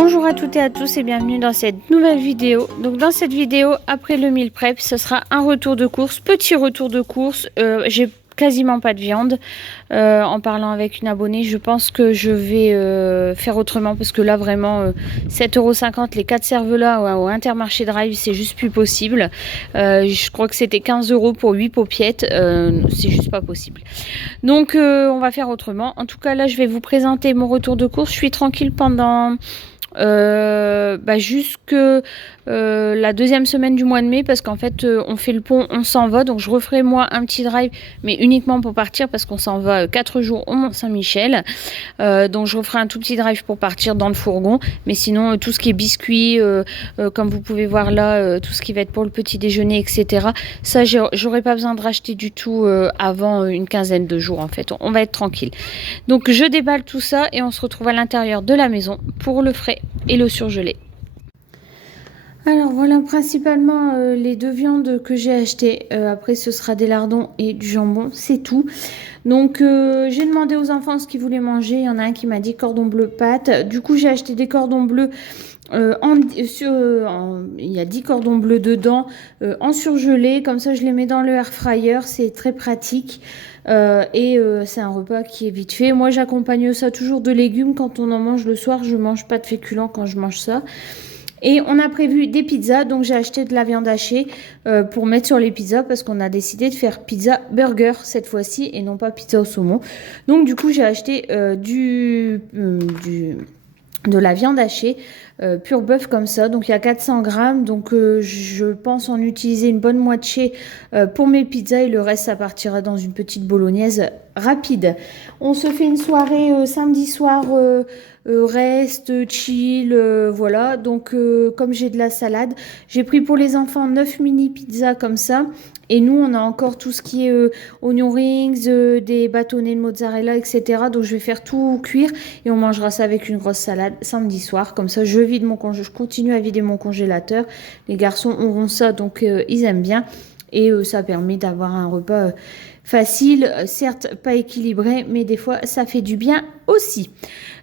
Bonjour à toutes et à tous et bienvenue dans cette nouvelle vidéo. Donc dans cette vidéo, après le meal prep, ce sera un retour de course, petit retour de course. J'ai quasiment pas de viande. En parlant avec une abonnée, je pense que je vais faire autrement parce que là vraiment 7,50 € les 4 cervelas au Intermarché Drive, c'est juste plus possible. Je crois que c'était 15 € pour 8 popiettes, c'est juste pas possible. Donc on va faire autrement. En tout cas là je vais vous présenter mon retour de course. Je suis tranquille pendant jusque la deuxième semaine du mois de mai parce qu'en fait on fait le pont, on s'en va, donc je referai moi un petit drive mais uniquement pour partir parce qu'on s'en va 4 jours au Mont-Saint-Michel, donc je referai un tout petit drive pour partir dans le fourgon, mais sinon tout ce qui est biscuits, comme vous pouvez voir là, tout ce qui va être pour le petit déjeuner, etc., ça j'aurai pas besoin de racheter du tout avant une quinzaine de jours. En fait on va être tranquille, donc je déballe tout ça et on se retrouve à l'intérieur de la maison pour le frais et le surgelé. Alors voilà principalement les deux viandes que j'ai achetées. Après ce sera des lardons et du jambon, c'est tout. Donc j'ai demandé aux enfants ce qu'ils voulaient manger. Il y en a un qui m'a dit cordon bleu pâte. Du coup j'ai acheté des cordons bleus. Il y a 10 cordons bleus dedans en surgelé. Comme ça je les mets dans le air fryer. C'est très pratique. C'est un repas qui est vite fait. Moi j'accompagne ça toujours de légumes. Quand on en mange le soir, je mange pas de féculents quand je mange ça. Et on a prévu des pizzas, donc j'ai acheté de la viande hachée pour mettre sur les pizzas parce qu'on a décidé de faire pizza burger cette fois-ci et non pas pizza au saumon. Donc du coup j'ai acheté de la viande hachée pur bœuf comme ça, donc il y a 400 grammes, donc je pense en utiliser une bonne moitié pour mes pizzas et le reste ça partira dans une petite bolognaise rapide. On se fait une soirée samedi soir reste, chill, voilà. Donc comme j'ai de la salade, j'ai pris pour les enfants 9 mini pizzas comme ça. Et nous, on a encore tout ce qui est onion rings, des bâtonnets de mozzarella, etc. Donc je vais faire tout cuire et on mangera ça avec une grosse salade samedi soir. Comme ça, je continue à vider mon congélateur. Les garçons auront ça, donc ils aiment bien. Et ça permet d'avoir un repas facile, certes pas équilibré, mais des fois ça fait du bien aussi.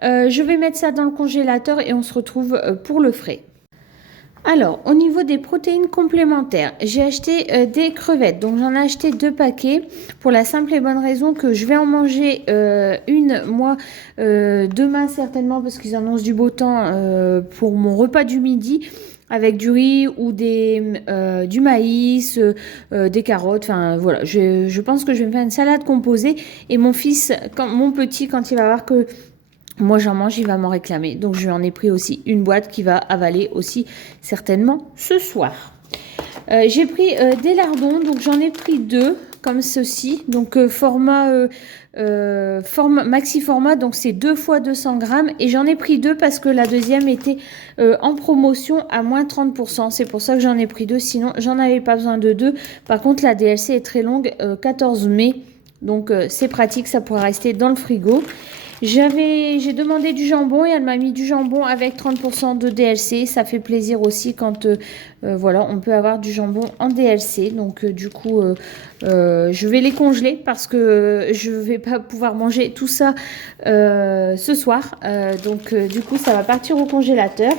Je vais mettre ça dans le congélateur et on se retrouve pour le frais. Alors, au niveau des protéines complémentaires, j'ai acheté des crevettes. Donc, j'en ai acheté 2 paquets pour la simple et bonne raison que je vais en manger une, moi, demain certainement, parce qu'ils annoncent du beau temps pour mon repas du midi, avec du riz ou du maïs, des carottes. Enfin, voilà, je pense que je vais me faire une salade composée. Et mon fils, mon petit, quand il va voir que moi j'en mange, il va m'en réclamer. Donc je lui en ai pris aussi une boîte qui va avaler aussi certainement ce soir. J'ai pris des lardons, donc j'en ai pris 2 comme ceci. Donc format maxi format, donc c'est 2 fois 200 grammes. Et j'en ai pris 2 parce que la deuxième était en promotion à moins 30%. C'est pour ça que j'en ai pris 2, sinon j'en avais pas besoin de 2. Par contre la DLC est très longue, 14 mai. Donc c'est pratique, ça pourra rester dans le frigo. J'ai demandé du jambon et elle m'a mis du jambon avec 30% de DLC. Ça fait plaisir aussi quand voilà, on peut avoir du jambon en DLC. Donc du coup, je vais les congeler parce que je ne vais pas pouvoir manger tout ça ce soir. Du coup, ça va partir au congélateur.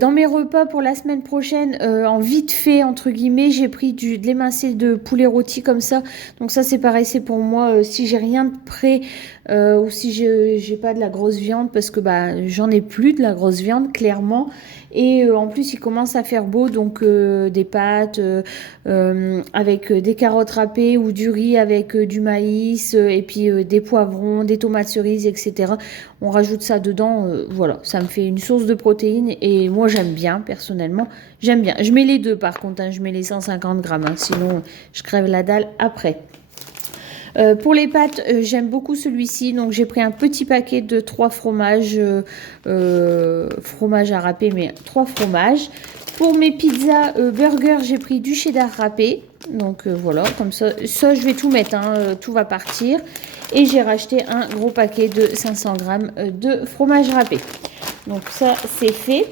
Dans mes repas pour la semaine prochaine, en vite fait, entre guillemets, j'ai pris de l'émincé de poulet rôti comme ça. Donc ça, c'est pareil, c'est pour moi, si j'ai rien de prêt ou si j'ai pas de la grosse viande, parce que j'en ai plus de la grosse viande, clairement. Et en plus, il commence à faire beau, donc des pâtes avec des carottes râpées ou du riz avec du maïs et puis des poivrons, des tomates cerises, etc. On rajoute ça dedans, voilà, ça me fait une source de protéines et moi j'aime bien, personnellement, j'aime bien. Je mets les 2 par contre, hein, je mets les 150 grammes, hein, sinon je crève la dalle après. Pour les pâtes, j'aime beaucoup celui-ci, donc j'ai pris un petit paquet de 3 fromages, fromage à râper, mais 3 fromages. Pour mes pizzas burger, j'ai pris du cheddar râpé, donc voilà, comme ça je vais tout mettre, hein, tout va partir. Et j'ai racheté un gros paquet de 500 grammes de fromage râpé. Donc ça, c'est fait.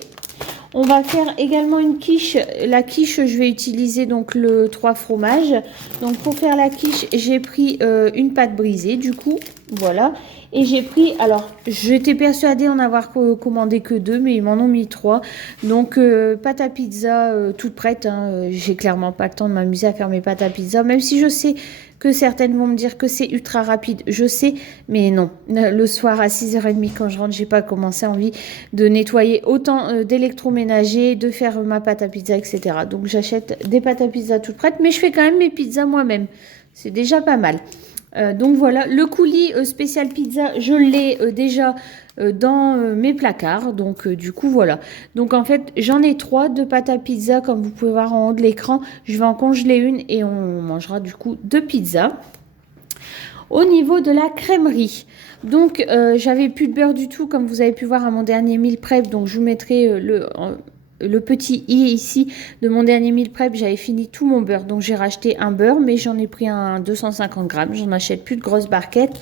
On va faire également une quiche. La quiche, je vais utiliser donc le 3 fromages. Donc pour faire la quiche, j'ai pris une pâte brisée du coup, voilà. Et j'ai pris, alors j'étais persuadée en avoir commandé que 2, mais ils m'en ont mis 3. Donc pâte à pizza toute prête, hein. J'ai clairement pas le temps de m'amuser à faire mes pâtes à pizza, même si je sais que certaines vont me dire que c'est ultra rapide, je sais, mais non. Le soir à 6h30 quand je rentre, j'ai pas commencé envie de nettoyer autant d'électroménager, de faire ma pâte à pizza, etc. Donc j'achète des pâtes à pizza toutes prêtes, mais je fais quand même mes pizzas moi-même. C'est déjà pas mal. Donc voilà, le coulis spécial pizza, je l'ai déjà dans mes placards. Donc du coup voilà. Donc en fait j'en ai 3 de pâtes à pizza comme vous pouvez voir en haut de l'écran. Je vais en congeler une et on mangera du coup 2 pizzas. Au niveau de la crèmerie, donc j'avais plus de beurre du tout comme vous avez pu voir à mon dernier meal prep. Donc je vous mettrai le petit i ici de mon dernier meal prep. J'avais fini tout mon beurre, donc j'ai racheté un beurre, mais j'en ai pris un 250 grammes. J'en achète plus de grosses barquettes.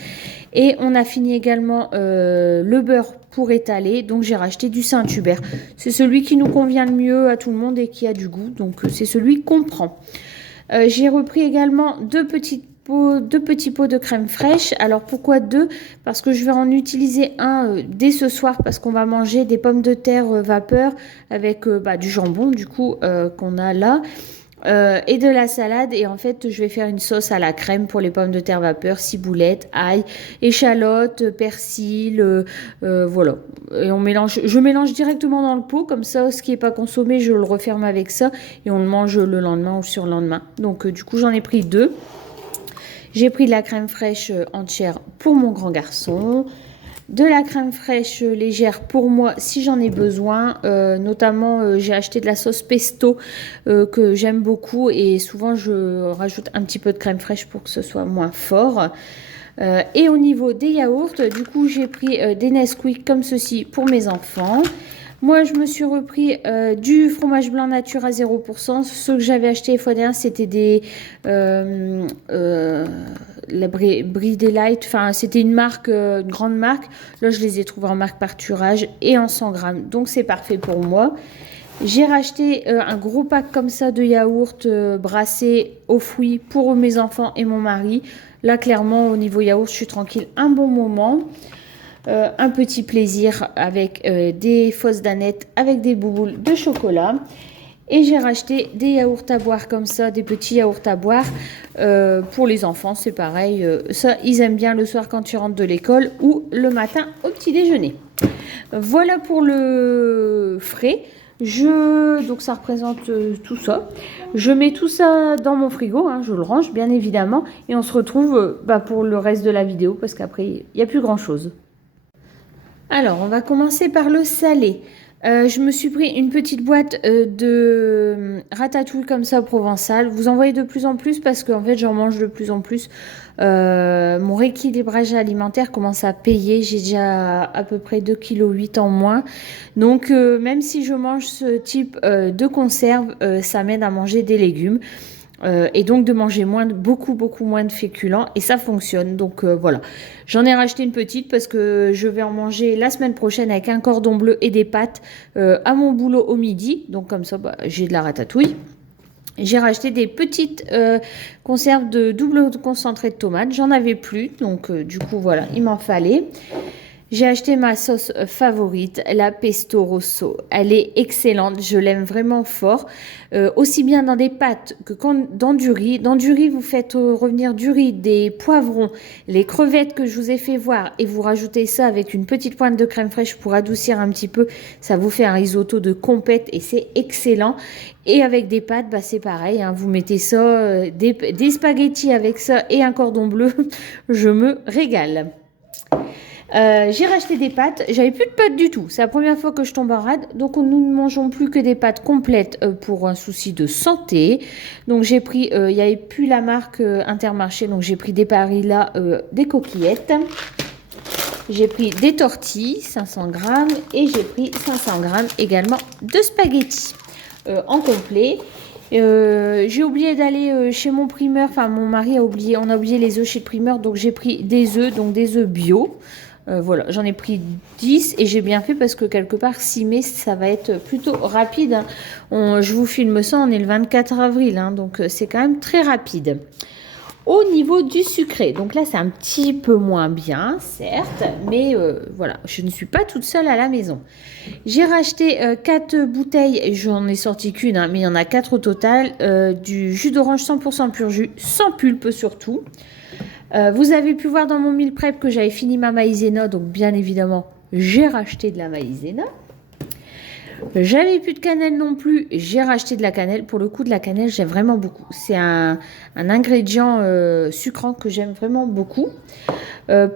Et on a fini également le beurre pour étaler, donc j'ai racheté du Saint-Hubert. C'est celui qui nous convient le mieux à tout le monde et qui a du goût, donc c'est celui qu'on prend. J'ai repris également deux petits pots de crème fraîche. Alors pourquoi 2? Parce que je vais en utiliser un dès ce soir parce qu'on va manger des pommes de terre vapeur avec du jambon du coup qu'on a là. Et de la salade, et en fait je vais faire une sauce à la crème pour les pommes de terre vapeur, ciboulette, ail, échalote, persil, voilà. Et je mélange directement dans le pot, comme ça ce qui n'est pas consommé je le referme avec ça et on le mange le lendemain ou sur le lendemain. Donc du coup j'en ai pris 2. J'ai pris de la crème fraîche entière pour mon grand garçon, de la crème fraîche légère pour moi si j'en ai besoin. Notamment, j'ai acheté de la sauce pesto que j'aime beaucoup et souvent je rajoute un petit peu de crème fraîche pour que ce soit moins fort. Et au niveau des yaourts, du coup, j'ai pris des Nesquik comme ceci pour mes enfants. Moi, je me suis repris du fromage blanc nature à 0%. Ceux que j'avais acheté les fois dernière, c'était des la Brie Delight. Enfin, c'était une marque, une grande marque. Là, je les ai trouvés en marque pâturage et en 100 grammes. Donc, c'est parfait pour moi. J'ai racheté un gros pack comme ça de yaourt brassé aux fruits pour mes enfants et mon mari. Là, clairement, au niveau yaourt, je suis tranquille un bon moment. Un petit plaisir avec des fausses danettes avec des bouboules de chocolat. Et j'ai racheté des yaourts à boire comme ça, des petits yaourts à boire pour les enfants. C'est pareil, ça ils aiment bien le soir quand tu rentres de l'école ou le matin au petit déjeuner. Voilà pour le frais. Donc ça représente tout ça. Je mets tout ça dans mon frigo, hein, je le range bien évidemment. Et on se retrouve pour le reste de la vidéo parce qu'après il n'y a plus grand chose. Alors, on va commencer par le salé. Je me suis pris une petite boîte de ratatouille comme ça provençal. Vous en voyez de plus en plus parce qu'en fait, j'en mange de plus en plus. Mon rééquilibrage alimentaire commence à payer. J'ai déjà à peu près 2,8 kg en moins. Donc, même si je mange ce type de conserve, ça m'aide à manger des légumes. Et donc de manger beaucoup moins de féculents et ça fonctionne. Donc voilà, j'en ai racheté une petite parce que je vais en manger la semaine prochaine avec un cordon bleu et des pâtes à mon boulot au midi. Donc comme ça, j'ai de la ratatouille. J'ai racheté des petites conserves de double concentré de tomates. J'en avais plus, donc du coup voilà, il m'en fallait. J'ai acheté ma sauce favorite, la pesto rosso. Elle est excellente, je l'aime vraiment fort. Aussi bien dans des pâtes que dans du riz. Dans du riz, vous faites revenir du riz, des poivrons, les crevettes que je vous ai fait voir et vous rajoutez ça avec une petite pointe de crème fraîche pour adoucir un petit peu. Ça vous fait un risotto de compète et c'est excellent. Et avec des pâtes, c'est pareil. Hein, vous mettez ça, des spaghettis avec ça et un cordon bleu. Je me régale. J'ai racheté des pâtes, j'avais plus de pâtes du tout, c'est la première fois que je tombe en rade, donc nous ne mangeons plus que des pâtes complètes pour un souci de santé. Donc j'ai pris, il n'y avait plus la marque Intermarché, donc j'ai pris des Barilla, des coquillettes. J'ai pris des tortilles, 500 grammes, et j'ai pris 500 grammes également de spaghettis en complet. J'ai oublié d'aller chez mon primeur, enfin mon mari a oublié, on a oublié les œufs chez le primeur, donc j'ai pris des œufs, donc des œufs bio. Voilà, j'en ai pris 10 et j'ai bien fait parce que quelque part 6 mai ça va être plutôt rapide. Hein. Je vous filme ça, on est le 24 avril, hein, donc c'est quand même très rapide. au niveau du sucré. Donc là, c'est un petit peu moins bien, certes, mais voilà, je ne suis pas toute seule à la maison. J'ai racheté 4 bouteilles, j'en ai sorti qu'une, hein, mais il y en a 4 au total, du jus d'orange 100% pur jus, sans pulpe surtout. Vous avez pu voir dans mon meal prep que j'avais fini ma maïzena, donc bien évidemment, j'ai racheté de la maïzena. J'avais plus de cannelle non plus, j'ai racheté de la cannelle. Pour le coup, de la cannelle, j'aime vraiment beaucoup. C'est un ingrédient sucrant que j'aime vraiment beaucoup.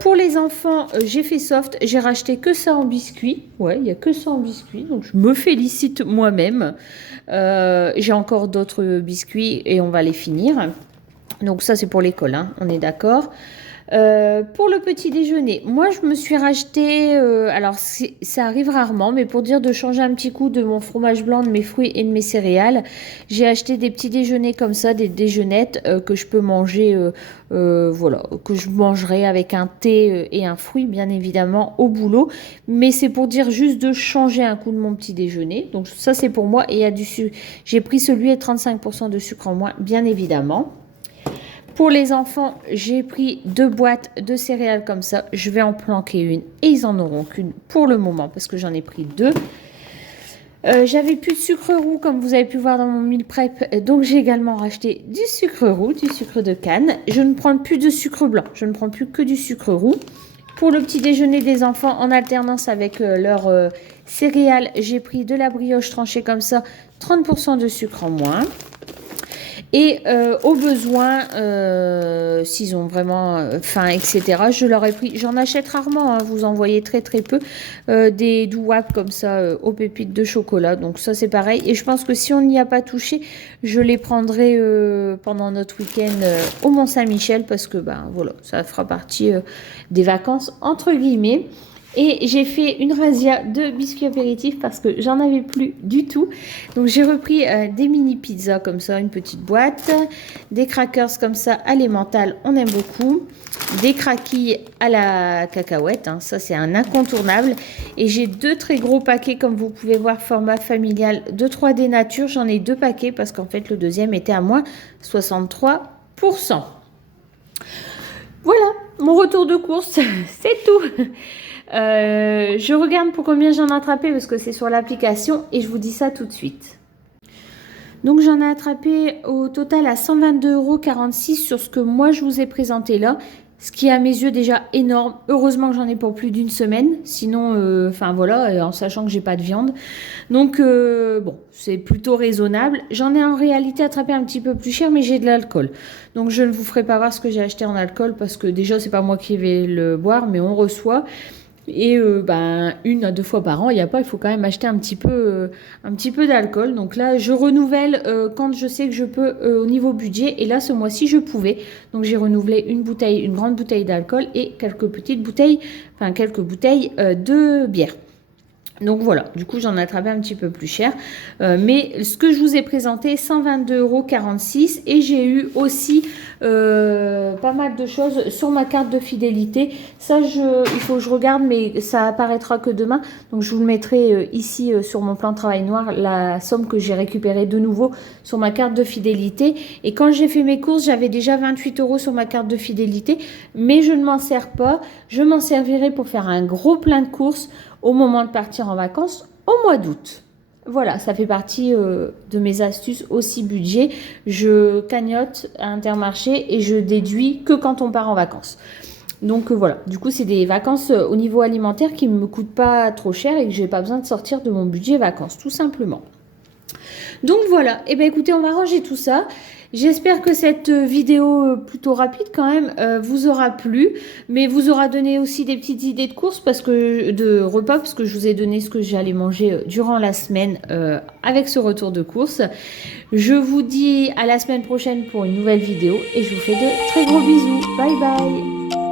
Pour les enfants, j'ai fait soft. J'ai racheté que ça en biscuit. Ouais, il n'y a que ça en biscuit. Donc, je me félicite moi-même. J'ai encore d'autres biscuits et on va les finir. Donc, ça, c'est pour l'école, hein, on est d'accord. Pour le petit déjeuner, moi je me suis racheté, alors ça arrive rarement, mais pour dire de changer un petit coup de mon fromage blanc, de mes fruits et de mes céréales, j'ai acheté des petits déjeuners comme ça, des déjeunettes que je peux manger, voilà, que je mangerai avec un thé et un fruit bien évidemment au boulot, mais c'est pour dire juste de changer un coup de mon petit déjeuner. Donc ça c'est pour moi et il y a du sucre. J'ai pris celui à 35% de sucre en moins, bien évidemment. Pour les enfants, j'ai pris 2 boîtes de céréales comme ça. Je vais en planquer une et ils en auront qu'une pour le moment parce que j'en ai pris 2. J'avais plus de sucre roux comme vous avez pu voir dans mon meal prep. Donc j'ai également racheté du sucre roux, du sucre de canne. Je ne prends plus de sucre blanc. Je ne prends plus que du sucre roux. Pour le petit déjeuner des enfants en alternance avec leurs céréales, j'ai pris de la brioche tranchée comme ça. 30% de sucre en moins. Et au besoin, s'ils ont vraiment faim, etc., je leur ai pris, j'en achète rarement, hein, vous en voyez très très peu, des douaps comme ça aux pépites de chocolat. Donc ça c'est pareil. Et je pense que si on n'y a pas touché, je les prendrai pendant notre week-end au Mont-Saint-Michel parce que ben voilà, ça fera partie des vacances entre guillemets. Et j'ai fait une razzia de biscuits apéritifs parce que j'en avais plus du tout. Donc j'ai repris des mini pizzas comme ça, une petite boîte. Des crackers comme ça à l'emmental, on aime beaucoup. Des craquilles à la cacahuète, hein, ça c'est un incontournable. Et j'ai 2 très gros paquets comme vous pouvez voir, format familial de 3D nature. J'en ai 2 paquets parce qu'en fait le deuxième était à moins 63%. Voilà, mon retour de course, c'est tout. Je regarde pour combien j'en ai attrapé parce que c'est sur l'application et je vous dis ça tout de suite. Donc j'en ai attrapé au total à 122,46 € sur ce que moi je vous ai présenté là. Ce qui est à mes yeux déjà énorme. Heureusement que j'en ai pour plus d'une semaine. Sinon, enfin voilà, en sachant que j'ai pas de viande. Donc bon, c'est plutôt raisonnable. J'en ai en réalité attrapé un petit peu plus cher, mais j'ai de l'alcool. Donc je ne vous ferai pas voir ce que j'ai acheté en alcool parce que déjà c'est pas moi qui vais le boire, mais on reçoit. Et ben, 1 à 2 fois par an, il faut quand même acheter un petit peu d'alcool. Donc là, je renouvelle quand je sais que je peux au niveau budget. Et là, ce mois-ci, je pouvais. Donc j'ai renouvelé une grande bouteille d'alcool et quelques bouteilles de bière. Donc voilà, du coup j'en ai attrapé un petit peu plus cher. Mais ce que je vous ai présenté, 122,46 € et j'ai eu aussi pas mal de choses sur ma carte de fidélité. Ça, il faut que je regarde, mais ça apparaîtra que demain. Donc je vous le mettrai ici sur mon plan de travail noir, la somme que j'ai récupérée de nouveau sur ma carte de fidélité. Et quand j'ai fait mes courses, j'avais déjà 28 € sur ma carte de fidélité, mais je ne m'en sers pas. Je m'en servirai pour faire un gros plein de courses au moment de partir en vacances au mois d'août. Voilà, ça fait partie de mes astuces aussi budget. Je cagnotte à Intermarché et je déduis que quand on part en vacances. Donc voilà, du coup c'est des vacances au niveau alimentaire qui ne me coûtent pas trop cher et que je n'ai pas besoin de sortir de mon budget vacances, tout simplement. Donc voilà, et bien écoutez, on va ranger tout ça. J'espère que cette vidéo plutôt rapide quand même vous aura plu, mais vous aura donné aussi des petites idées de courses de repas, parce que je vous ai donné ce que j'allais manger durant la semaine avec ce retour de course. Je vous dis à la semaine prochaine pour une nouvelle vidéo et je vous fais de très gros bisous. Bye bye.